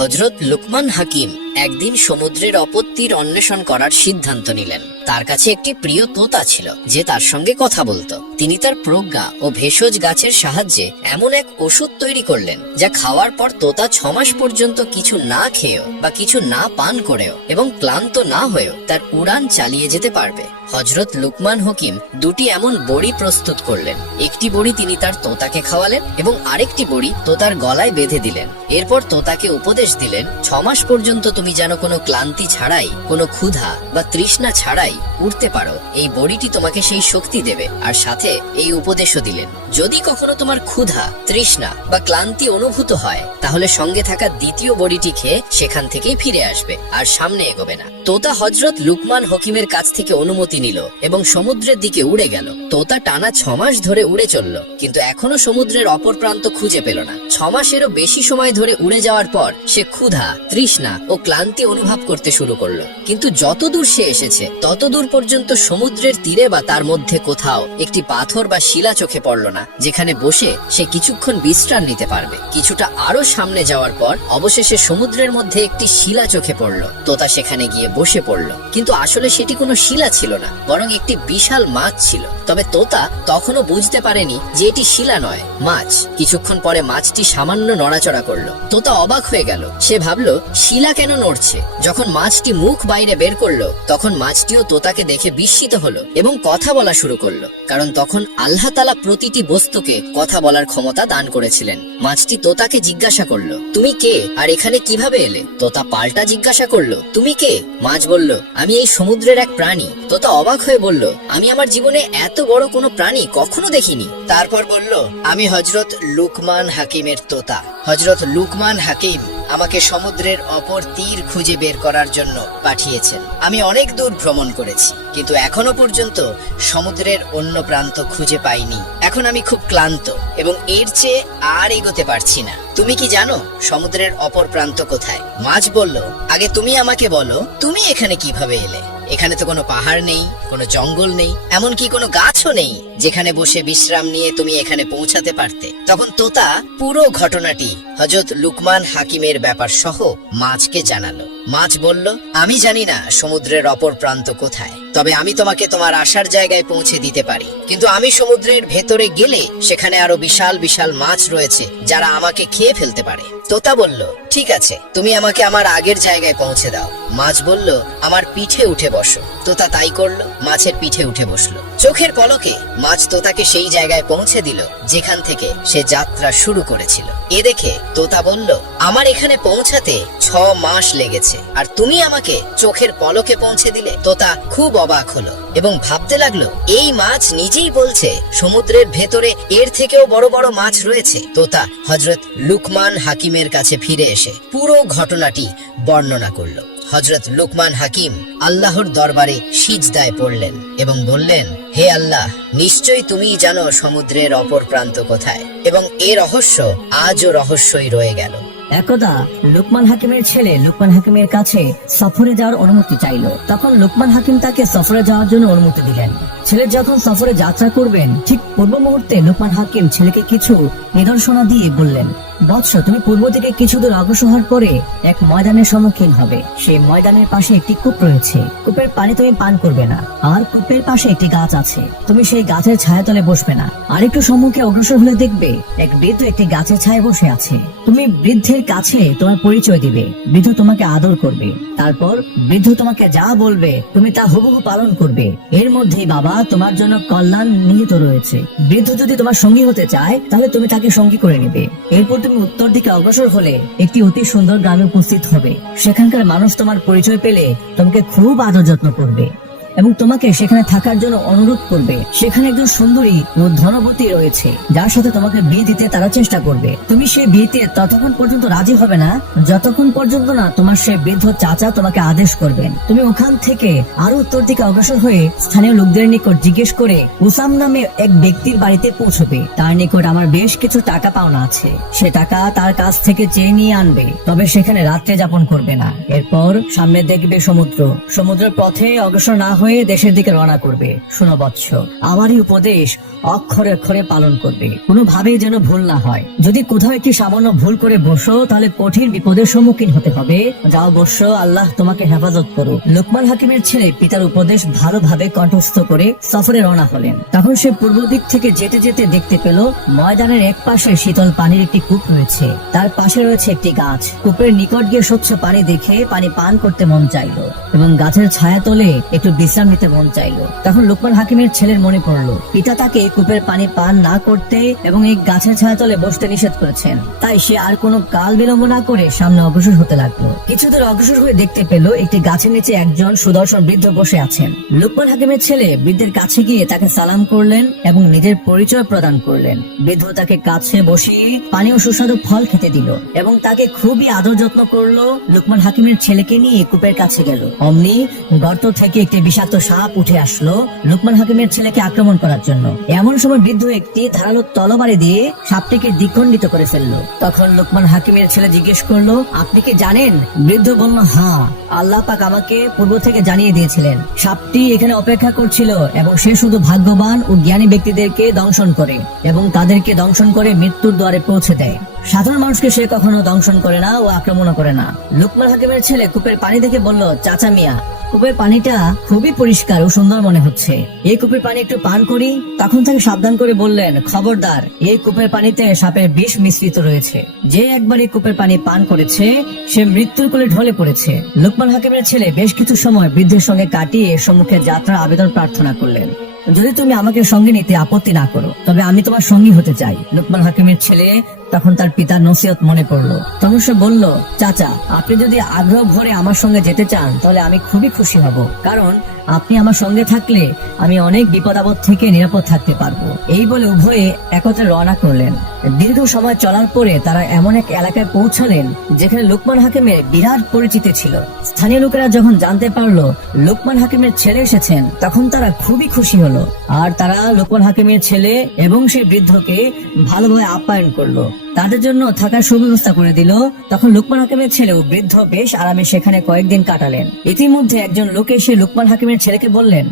হযরত লুকমান হাকিম একদিন সমুদ্রের অপর তীর অন্বেষণ করার সিদ্ধান্ত নিলেন। তার কাছে একটি প্রিয় তোতা ছিল যে তার সঙ্গে কথা বলতো। তিনি তার প্রজ্ঞা ও ভেষজ গাছের সাহায্যে এমন এক ওষুধ তৈরি করলেন যা খাওয়ার পর তোতা 6 মাস পর্যন্ত কিছু না খেয়েও বা কিছু না পান করেও এবং ক্লান্ত না হয়েও তার উড়ান চালিয়ে যেতে পারবে। হযরত লুকমান হাকিম দুটি এমন বড়ি প্রস্তুত করলেন। একটি বড়ি তিনি তার তোতাকে খাওয়ালেন এবং আরেকটি বড়ি তোতার গলায় বেঁধে দিলেন। এরপর তোতাকে উপদেশ দিলেন, 6 মাস পর্যন্ত তুমি যেন কোনো ক্লান্তি ছাড়াই, কোনো ক্ষুধা বা তৃষ্ণা ছাড়াই উঠতে পারো। এই বড়িটি তোমাকে সেই শক্তি দেবে। আর সাথে এই উপদেশও দিলেন, যদি কখনো তোমার ক্ষুধা, তৃষ্ণা বা ক্লান্তি অনুভূত হয় তাহলে সঙ্গে থাকা দ্বিতীয় বড়িটি খেয়ে সেখান থেকেই ফিরে আসবে আর সামনে এগোবে না। তোতা হযরত লুকমান হাকিমের কাছ থেকে অনুমতি নিল এবং সমুদ্রের দিকে উড়ে গেল। তোতা টানা 6 মাস ধরে উড়ে চলল, কিন্তু এখনো সমুদ্রের অপর প্রান্ত খুঁজে পেল না। 6 মাসেরও বেশি সময় ধরে উড়ে যাওয়ার পর সে ক্ষুধা, তৃষ্ণা ও ক্লান্তি অনুভব করতে শুরু করলো। কিন্তু যতদূর সে এসেছে ততদূর পর্যন্ত সমুদ্রের তীরে বা তার মধ্যে কোথাও একটি পাথর বা শিলা চোখে পড়ল না, যেখানে বসে সে কিছুক্ষণ বিশ্রাম নিতে পারবে। কিছুটা আরো সামনে যাওয়ার পর অবশেষে সমুদ্রের মধ্যে একটি শিলা চোখে পড়ল। তোতা সেখানে গিয়ে বসে পড়ল, কিন্তু আসলে সেটি কোনো শিলা ছিল না, বরং একটি বিশাল মাছ ছিল। তবে তোতা তখনও বুঝতে পারেনি যে এটি শিলা নয়, মাছ। কিছুক্ষণ পরে মাছটি সামান্য নড়াচড়া করলো। তোতা অবাক হয়ে গেল। সে ভাবলো, শিলা কেন নড়ছে? যখন মাছটি মুখ বাইরে বের করলো তখন মাছটিও তোতাকে দেখে বিস্মিত হলো এবং কথা বলা শুরু করলো, কারণ তখন আল্লাহ তাআলা প্রতিটি বস্তুকে কথা বলার ক্ষমতা দান করেছিলেন। মাছটি তোতাকে জিজ্ঞাসা করলো, তুমি কে আর এখানে কিভাবে এলে? তোতা পাল্টা জিজ্ঞাসা করলো, তুমি কে? মাছ বলল, আমি এই সমুদ্রের এক প্রাণী। তোতা অবাক হয়ে বলল, আমি আমার জীবনে এত বড় কোনো প্রাণী কখনো দেখিনি। তারপর বলল, আমি হযরত লুকমান হাকিমের তোতা। হযরত লুকমান হাকিম আমাকে সমুদ্রের অপর তীর খুঁজে বের করার জন্য পাঠিয়েছেন। আমি অনেক দূর ভ্রমণ করেছি, কিন্তু এখনো পর্যন্ত সমুদ্রের অন্য প্রান্ত খুঁজে পাইনি। এখন আমি খুব ক্লান্ত এবং এর চেয়ে আর এগোতে পারছি না। তুমি কি জানো সমুদ্রের অপর প্রান্ত কোথায়? মাছ বলল, আগে তুমি আমাকে বলো, তুমি এখানে কিভাবে এলে? এখানে তো কোনো পাহাড় নেই, কোনো জঙ্গল নেই, এমনকি কোনো গাছও নেই যেখানে বসে বিশ্রাম নিয়ে তুমি এখানে পৌঁছাতে পারতে। তখন তোতা পুরো ঘটনাটি হযরত লুকমান হাকিমের ব্যাপার সহ মাছকে জানালো। মাছ বলল, আমি জানি না সমুদ্রের অপর প্রান্ত কোথায়, তবে আমি তোমাকে তোমার আসার জায়গায় পৌঁছে দিতে পারি। কিন্তু আমি সমুদ্রের ভেতরে গেলে সেখানে আরো বিশাল বিশাল মাছ রয়েছে যারা আমাকে খেয়ে ফেলতে পারে। তোতা বলল, ঠিক আছে, তুমি আমাকে আমার আগের জায়গায় পৌঁছে দাও। মাছ বলল, আমার পিঠে উঠে বসো। তোতা তাই করলো, মাছের পিঠে উঠে বসলো। চোখের পলকে মাছ তোতাকে সেই জায়গায় পৌঁছে দিল যেখান থেকে সে যাত্রা শুরু করেছিল। এ দেখে তোতা বলল, আমার এখানে পৌঁছাতে 6 মাস লেগেছে, আর তুমি আমাকে চোখের পলকে পৌঁছে দিলে। তোতা খুব অবাক হলো এবং ভাবতে লাগলো, এই মাছ নিজেই বলছে সমুদ্রের ভেতরে এর থেকেও বড় বড় মাছ রয়েছে। তোতা হযরত লুকমান হাকিমের কাছে ফিরে এসে পুরো ঘটনাটি বর্ণনা করলো। হযরত লুকমান হাকিম আল্লাহর দরবারে সিজদায় পড়লেন এবং বললেন, হে আল্লাহ, নিশ্চয়ই তুমিই জানো সমুদ্রের অপর প্রান্ত কোথায়, এবং এর রহস্য আজও রহস্যই রয়ে গেল। একদা লুকমান হাকিমের ছেলে লুকমান হাকিমের কাছে সফরে যাওয়ার অনুমতি চাইল। তখন লুকমান হাকিম তাকে সফরে যাওয়ার জন্য অনুমতি দিলেন। ছেলে যখন সফরে যাত্রা করবেন ঠিক পূর্ব মুহূর্তে লুকমান হাকিম ছেলেকে কিছু নিদর্শনা দিয়ে বললেন, বৎস, তুমি পূর্ব দিকে কিছু দূর অগ্রসর হওয়ার পরে এক ময়দানের সম্মুখীন হবে। সেই ময়দানের পাশে একটি কূপ রয়েছে। কূপের পানি তুমি পান করবে না, আর কূপের পাশে একটি গাছ আছে। তুমি সেই গাছের ছায়াতলে বসবে না। আরেকটু সম্মুখে অগ্রসর হলে দেখবে এক বৃদ্ধ একটি গাছের ছায়ায় বসে আছে। তুমি বৃদ্ধের কাছে তোমার পরিচয় দিবে। বৃদ্ধ তোমাকে আদর করবে। তারপর বৃদ্ধ তোমাকে যা বলবে তুমি তা হুবহু পালন করবে। এর মধ্যেই বাবা তোমার জন্য কল্যাণ নিহিত রয়েছে। বৃদ্ধ যদি তোমার সঙ্গী হতে চায় তাহলে তুমি তাকে সঙ্গী করে নেবে। এরপর তুমি উত্তর দিকে অগ্রসর হলে একটি অতি সুন্দর গ্রামে উপস্থিত হবে। সেখানকার মানুষ তোমার পরিচয় পেলে তোমাকে খুব আদর যত্ন করবে এবং তোমাকে সেখানে থাকার জন্য অনুরোধ করবে। সেখানে একজন সুন্দরী ও ধনবতী রয়েছে যার সাথে তোমাকে বিয়ে দিতে তারা চেষ্টা করবে। তুমি সেই বিয়েতে ততক্ষণ পর্যন্ত রাজি হবে না যতক্ষণ পর্যন্ত না তোমার সেই বৃদ্ধ চাচা তোমাকে আদেশ করবেন। তুমি ওখান থেকে আরো উত্তর দিকে অগ্রসর হয়ে স্থানীয় লোকদের নিকট জিজ্ঞেস করে উসাম নামে এক ব্যক্তির বাড়িতে পৌঁছবে। তার নিকট আমার বেশ কিছু টাকা পাওনা আছে। সে টাকা তার কাছ থেকে চেয়ে নিয়ে আনবে, তবে সেখানে রাত্রে যাপন করবে না। এরপর সামনে দেখবে সমুদ্র। সমুদ্রের পথে অগ্রসর না হয়ে দেশের দিকে রওনা করবে। শোনো বৎস, আমারই উপদেশ অক্ষরে অক্ষরে পালন করবে, কোনোভাবেই যেন ভুল না হয়। যদি কোথাও একটি সামান্য ভুল করে বসো তাহলে কঠিন বিপদের সম্মুখীন হতে হবে। যাও বৎস, আল্লাহ তোমাকে হেফাজত করুক। লোকমান হাকিমের ছেলে পিতার উপদেশ ভালোভাবে কণ্ঠস্থ করে সফরে রওনা হলেন। তখন সে পূর্ব দিক থেকে যেতে যেতে দেখতে পেল ময়দানের এক পাশে শীতল পানির একটি কূপ রয়েছে, তার পাশে রয়েছে একটি গাছ। কূপের নিকট গিয়ে স্বচ্ছ পানি দেখে পানি পান করতে মন চাইলো এবং গাছের ছায়া তলে একটু বিশ্রাম নিতে মন চাইলো। তখন লোকমান হাকিমের ছেলের মনে পড়লো পিতা তাকে কূপের পানি পান না করতে এবং এই গাছের ছায়া তলে বসতে নিষেধ করেছেন। তাই সে আর কোনো কাল বিলম্ব না করে সামনে অগ্রসর হতে লাগলো। কিছুদূর অগ্রসর হয়ে দেখতে পেল একটি গাছের নিচে একজন সুদর্শন বৃদ্ধ বসে আছেন। লোকমান হাকিমের ছেলে বৃদ্ধের কাছে গিয়ে তাকে সালাম করলেন এবং নিজের পরিচয় প্রদান করলেন। বৃদ্ধ তাকে কাছে বসিয়ে পানি ও সুস্বাদু ফল খেতে দিল এবং তাকে খুবই আদর যত্ন করলো। লোকমান হাকিমের ছেলেকে নিয়ে কূপের কাছে গেল। অমনি গর্ত থেকে একটি বিষাক্ত সাপ উঠে আসলো লোকমান হাকিমের ছেলেকে আক্রমণ করার জন্য। এমন সময় বৃদ্ধ একটি ধারালো তলবারি দিয়ে সাপটিকে দ্বিখণ্ডিত করে ফেললো। তখন লোকমান হাকিমের ছেলে জিজ্ঞেস করলো, আপনি কি জানেন? বৃদ্ধ বলল, হ্যাঁ, আল্লাহ পাক আমাকে পূর্ব থেকে জানিয়ে দিয়েছিলেন সাপটি এখানে অপেক্ষা করছিল এবং সে শুধু ভাগ্যবান ও জ্ঞানী ব্যক্তিদেরকে দংশন করে এবং তাদেরকে দংশন করে মৃত্যুর দ্বারে পৌঁছে দেয়। সাধারণ মানুষকে সে কখনো দংশন করে না ও আক্রমণও করে না। লোকমান হাকিমের ছেলে কূপের পানি দেখে বলল, চাচা মিয়া, কূপের পানিটা খুবই পরিষ্কার ও সুন্দর মনে হচ্ছে, এই কূপের পানি একটু পান করি। তখন তাকে সাবধান করে বললেন, খবরদার, এই কূপের পানিতে সাপের বিষ মিশ্রিত রয়েছে। যে একবার এই কূপের পানি পান করেছে সে মৃত্যুর কোলে ঢলে পড়েছে। লোকমান হাকিমের ছেলে বেশ কিছু সময় বৃদ্ধের সঙ্গে কাটিয়ে সম্মুখে যাত্রার আবেদন প্রার্থনা করলেন, যদি তুমি আমাকে সঙ্গে নিতে আপত্তি না করো তবে আমি তোমার সঙ্গী হতে চাই। লোকমান হাকিমের ছেলে তখন তার পিতার নসিহত মনে পড়লো। তখন সে বলল, চাচা, আপনি যদি আগ্রহ ভরে আমার সঙ্গে যেতে চান তাহলে আমি খুবই খুশি হব, কারণ আপনি আমার সঙ্গে থাকলে আমি অনেক বিপদ আপদ থেকে নিরাপদ থাকতে পারবো। এই বলে উভয়ে একত্রে রওনা করলেন। দীর্ঘ সময় চলার পরে তারা এমন এক এলাকায় পৌঁছালেন যেখানে লোকমান হাকিমের বিরাট পরিচিতি ছিল। স্থানীয় লোকেরা যখন জানতে পারলো লোকমান হাকিমের ছেলে এসেছেন তখন তারা খুবই খুশি হলো আর তারা লোকমান হাকিমের ছেলে এবং সেই বৃদ্ধকে ভালোভাবে আপ্যায়ন করলো, তাদের জন্য থাকার সুব্যবস্থা করে দিল। তখন লোকমান হাকিমের ছেলে ও বৃদ্ধ বেশ আরামে সেখানে কয়েকদিন কাটালেন। ইতিমধ্যে একজন লোক এসে লোকমান হাকিমের ছেলেকে বললেন,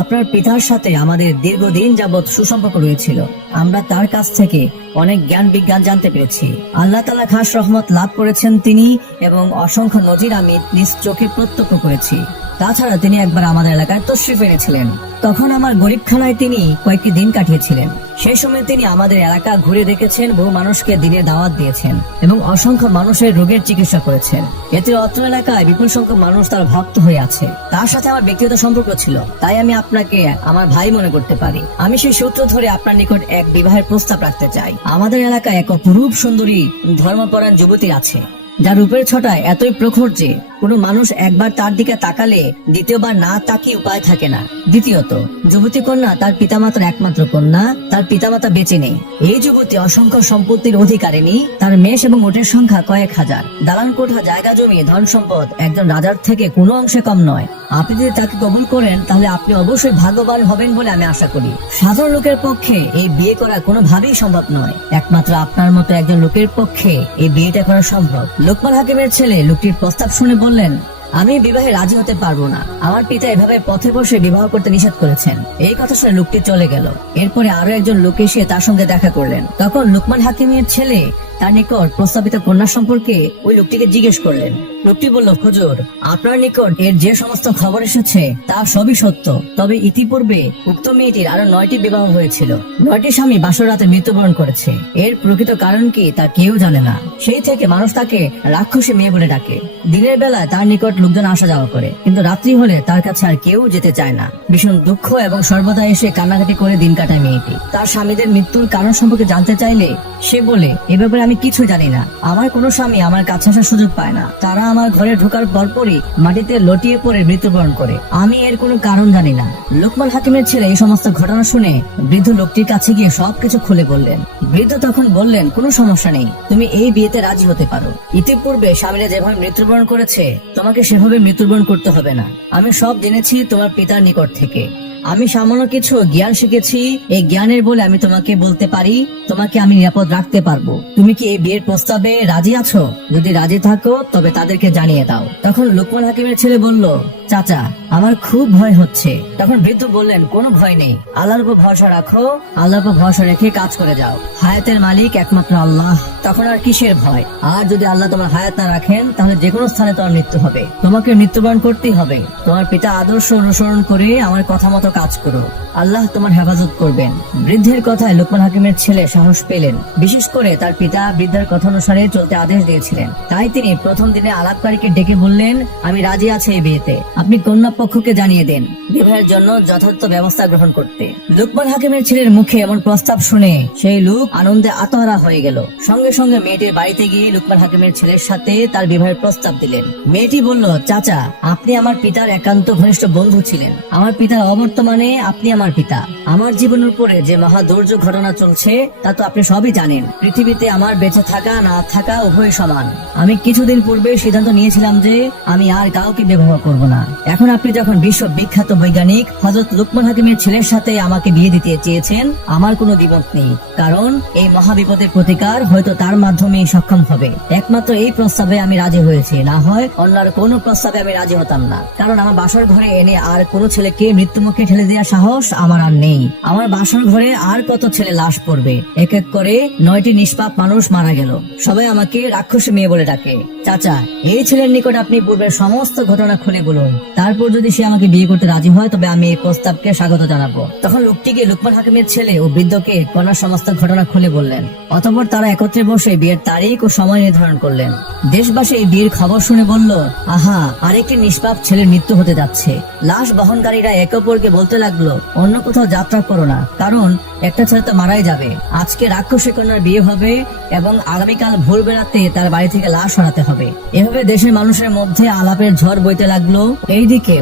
আপনার পিতার সাথে আমাদের দীর্ঘদিন যাবৎ সুসম্পর্ক রয়েছিল, আমরা তার কাছ থেকে অনেক জ্ঞান বিজ্ঞান জানতে পেরেছি। আল্লাহ তাআলা খাস রহমত লাভ করেছেন তিনি এবং অসংখ্য নজির আমি নিজ চোখে প্রত্যক্ষ করেছি। তাছাড়া তিনি একবার আমাদের এলাকায় তশরিফ এনেছিলেন, তখন আমার গরিবখানায় তিনি কয়েকটি দিন কাটিয়েছিলেন। সেই সময় তিনি আমাদের এলাকা ঘুরে দেখেছেন, বহু মানুষকে দিনের দাওয়াত দিয়েছেন এবং অসংখ্য মানুষের রোগের চিকিৎসা করেছেন। এতে অত্র এলাকায় বিপুল সংখ্যক মানুষ তার ভক্ত হয়ে আছে। তার সাথে আমার ব্যক্তিগত সম্পর্ক ছিল, তাই আমি আপনাকে আমার ভাই মনে করতে পারি। আমি সেই সূত্র ধরে আপনার নিকট এক বিবাহের প্রস্তাব রাখতে চাই। আমাদের এলাকায় এক অপরূপ সুন্দরী ধর্মপরায়ণ যুবতী আছে, যার রূপের ছটায় এতই প্রখর যে কোনো মানুষ একবার তার দিকে তাকালে দ্বিতীয়বার না তাকিয়ে উপায় থাকে না। দ্বিতীয়ত, যুবতী কন্যা তার পিতামাতার একমাত্র কন্যা, তার পিতামাতা বেঁচে নেই। এই যুবতী অসংখ্য সম্পত্তির অধিকারিণী, তার মেষ এবং ওটের সংখ্যা কয়েক হাজার, দালান কোঠা, জায়গা জমি, ধন সম্পদ একজন রাজার থেকে কোনো অংশে কম নয়। আপনি যদি তাকে কবুল করেন তাহলে আপনি অবশ্যই ভাগ্যবান হবেন বলে আমি আশা করি। সাধারণ লোকের পক্ষে এই বিয়ে করা কোনোভাবেই সম্ভব নয়, একমাত্র আপনার মতো একজন লোকের পক্ষে এই বিয়েটা করা সম্ভব। লোকমান হাকিমের ছেলে লোকটির প্রস্তাব শুনে বললেন, আমি বিবাহে রাজি হতে পারবো না, আমার পিতা এভাবে পথে বসে বিবাহ করতে নিষেধ করেছেন। এই কথা শুনে লোকটি চলে গেল। এরপরে আরো একজন লোক এসে তার সঙ্গে দেখা করলেন। তখন লোকমান হাকিমের ছেলে তার নিকট প্রস্তাবিত কন্যা সম্পর্কে ওই লোকটিকে জিজ্ঞেস করলেন। লোকটি বলল, হুজুর, আপনার নিকট এর যে সমস্ত খবর এসেছে তা সবই সত্য, তবে ইতিপূর্বে উক্ত মেয়েটির আরো 9টি বিবাহ হয়েছিল, 9টি স্বামী বাসর রাতে মৃত্যুবরণ করেছে। এর প্রকৃত কারণ কি তা কেউ জানে না। সেই থেকে মানুষ তাকে রাক্ষসী মেয়ে বলে ডাকে। দিনের বেলায় তার নিকট লোকজন আসা যাওয়া করে, কিন্তু রাত্রি হলে তার কাছে আর কেউ যেতে চায় না। ভীষণ দুঃখ এবং সর্বদা এসে কান্নাকাটি করে দিন কাটায় মেয়েটি। তার স্বামীদের মৃত্যুর কারণ সম্পর্কে জানতে চাইলে সে বলে, এ ব্যাপারে আমি কিছু জানি না, আমার কোনো স্বামী আমার কাছে আসার সুযোগ পায় না, তারা আমার ঘরে ঢোকার পরপরই মাটিতে লটিয়ে পড়ে মৃত্যুবরণ করে, আমি এর কোনো কারণ জানি না। লোকমান হাকিমের ছেলে এই সমস্ত ঘটনা শুনে বৃদ্ধ লোকটির কাছে গিয়ে সবকিছু খুলে বললেন। বৃদ্ধ তখন বললেন, কোনো সমস্যা নেই, তুমি এই বিয়েতে রাজি হতে পারো। ইতিপূর্বে স্বামীরা যেভাবে মৃত্যুবরণ করেছে তোমাকে সেভাবে মৃত্যুবরণ করতে হবে না। আমি সব জেনেছি তোমার পিতার নিকট থেকে, আমি সামান্য কিছু জ্ঞান শিখেছি, এই জ্ঞানের বলে আমি তোমাকে বলতে পারি তোমাকে আমি নিরাপদ রাখতে পারবো। তুমি কি এই বিয়ের প্রস্তাবে রাজি আছো? যদি রাজি থাকো তবে তাদেরকে জানিয়ে দাও। তখন লোকমান হাকিমের ছেলে বলল, চাচা, আমার খুব ভয় হচ্ছে। তখন বৃদ্ধ বললেন, কোনো ভয় নেই, আল্লাহর উপর ভরসা রাখো, আল্লাহর উপর ভরসা রেখে কাজ করে যাও। হায়াতের মালিক একমাত্র আল্লাহ, তখন আর কিসের ভয়? আর যদি আল্লাহ তোমার হায়াত না রাখেন তাহলে যে কোনো স্থানে তোমার মৃত্যু হবে, তোমাকে মৃত্যুবরণ করতেই হবে। তোমার পিতা আদর্শ অনুসরণ করে আমার কথা মতো কাজ করো, আল্লাহ তোমার হেফাজত করবেন। বৃদ্ধের কথায় লোকমান হাকিমের ছেলে সাহস পেলেন। বিশেষ করে তার পিতা বৃদ্ধের কথা অনুসারে চলতে আদেশ দিয়েছিলেন। তাই তিনি প্রথম দিনে আলাপকারীকে ডেকে বললেন, আমি রাজি আছি এই বিয়েতে, আপনি কন্যা পক্ষকে জানিয়ে দেন বিবাহের জন্য যথার্থ ব্যবস্থা গ্রহণ করতে। লোকমান হাকিমের ছেলের মুখে এমন প্রস্তাব শুনে সেই লোক আনন্দে আত্মহারা হয়ে গেল। সঙ্গে সঙ্গে মেয়েটির বাড়িতে গিয়ে লোকমান হাকিমের ছেলের সাথে তার বিবাহের প্রস্তাব দিলেন। মেয়েটি বলল, চাচা, আপনি আমার পিতার একান্ত ঘনিষ্ঠ বন্ধু ছিলেন, আমার পিতার অবর্তমানে আপনি আমার পিতা। আমার জীবনের উপরে যে মহা দুর্যোগ ঘটনা চলছে তা তো আপনি সবই জানেন। পৃথিবীতে আমার বেঁচে থাকা না থাকা উভয় সমান। আমি কিছুদিন পূর্বে সিদ্ধান্ত নিয়েছিলাম যে আমি আর কাউকে বিবাহ করব না। এখন আপনি যখন বিশ্ব বিখ্যাত বৈজ্ঞানিক হযরত লোকমান হাকিমের ছেলের সাথে আমাকে বিয়ে দিতে চেয়েছেন, আমার কোনো দ্বিমত নেই, কারণ এই মহাবিপদের প্রতিকার হয়তো তার মাধ্যমে সক্ষম হবে। একমাত্র এই প্রস্তাবে আমি রাজি হয়েছি, না হয় অন্য আর কোনো প্রস্তাবে আমি রাজি হতাম না। কারণ আমার বাসর ঘরে এনে আর কোনো ছেলেকে মৃত্যুমুখে ঠেলে দেওয়ার সাহস আমার আর নেই। আমার বাসর ঘরে আর কত ছেলে লাশ পড়বে? এক এক করে 9টি নিষ্পাপ মানুষ মারা গেল। সবাই আমাকে রাক্ষসী মেয়ে বলে ডাকে। চাচা, এই ছেলের নিকট আপনি পূর্বের সমস্ত ঘটনা খুলে বলুন, তারপর যদি সে আমাকে বিয়ে করতে রাজি হয় তবে আমি এই প্রস্তাবকে স্বাগত জানাবো। তখন লোকটিকে লোকমান হাকিমের ছেলে ও বৃদ্ধকে কন্যার সমস্ত ঘটনা খুলে বললেন। অতঃপর তারা একত্রে বসে বিয়ের তারিখ ও সময় নির্ধারণ করলেন। দেশবাসী এই বিয়ের খবর শুনে বলল, আহা, আরেকটি নিষ্পাপ ছেলের মৃত্যু হতে যাচ্ছে। লাশ বহনকারীরা একে অপরকে বলতে লাগলো, অন্য কোথাও যাত্রা করো না, কারণ একটা ছেলে তো মারাই যাবে। আজকে রাক্ষসী কন্যার বিয়ে হবে এবং আগামীকাল ভোরবেলাতে তার বাড়ি থেকে লাশ সরাতে হবে। এভাবে দেশের মানুষের মধ্যে আলাপের ঝড় বইতে লাগলো। এইদিকে